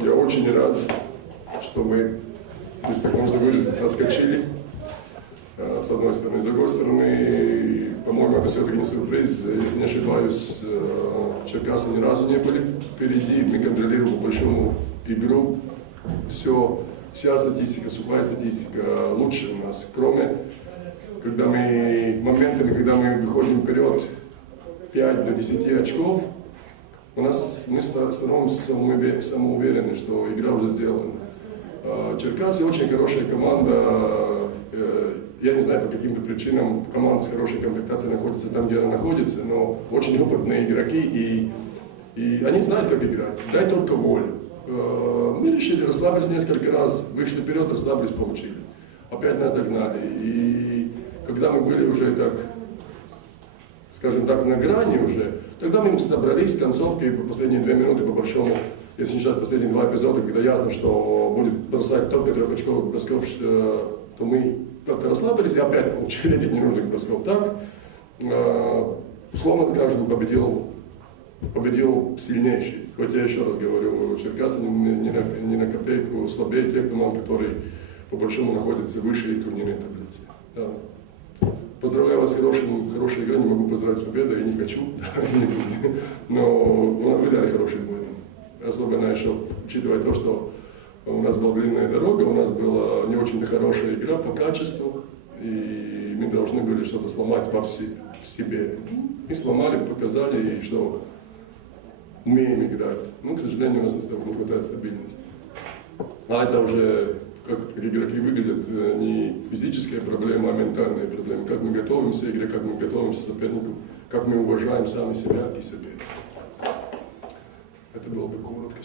Я очень рад, что мы, если так можно выразиться, отскочили. Э, С одной стороны, с другой стороны, по-моему, это все-таки не сюрприз. Если не ошибаюсь, э, Черкасы ни разу не были впереди. Мы контролировали по большому игру. Все, вся статистика, сухая статистика лучше у нас. Кроме, когда мы, моментами, когда мы выходим вперед 5 до 10 очков, у нас мы ста- становимся самоуве- самоуверены, что игра уже сделана. А, Черкасы очень хорошая команда. Э, Я не знаю, по каким-то причинам команда с хорошей комплектацией находится там, где она находится, но очень опытные игроки, и, и они знают, как играть. Дай только волю. Э, Мы решили, расслабились несколько раз, вышли вперед, расслабились, получили. Опять нас догнали. И когда мы были уже так скажем так, на грани уже, тогда мы собрались с концовкой по последние две минуты по большому, если не считать последние два эпизода, когда ясно, что будет бросать только трехочковых бросков, э, то мы как-то расслабились и опять получили этих ненужных бросков. Так, э, условно скажем, победил, победил сильнейший. Хоть я еще раз говорю, Черкасы не, не на, не на копейку слабее тех команд, которые по большому находятся выше турнирной таблицы. Да. Поздравляю вас с хорошим, хорошей игрой, не могу поздравить с победой, и не хочу, но ну, вы дали хороший бой. Особенно еще учитывая то, что у нас была длинная дорога, у нас была не очень-то хорошая игра по качеству, и мы должны были что-то сломать во все, в себе. И сломали, показали, что умеем играть. Ну, к сожалению, у нас не хватает стабильности. А это уже, как, игроки выглядят, э, не физическая проблема, а ментальная проблема. Как мы готовимся к игре, как мы готовимся к сопернику, как мы уважаем сами себя и себе. Это было бы коротко.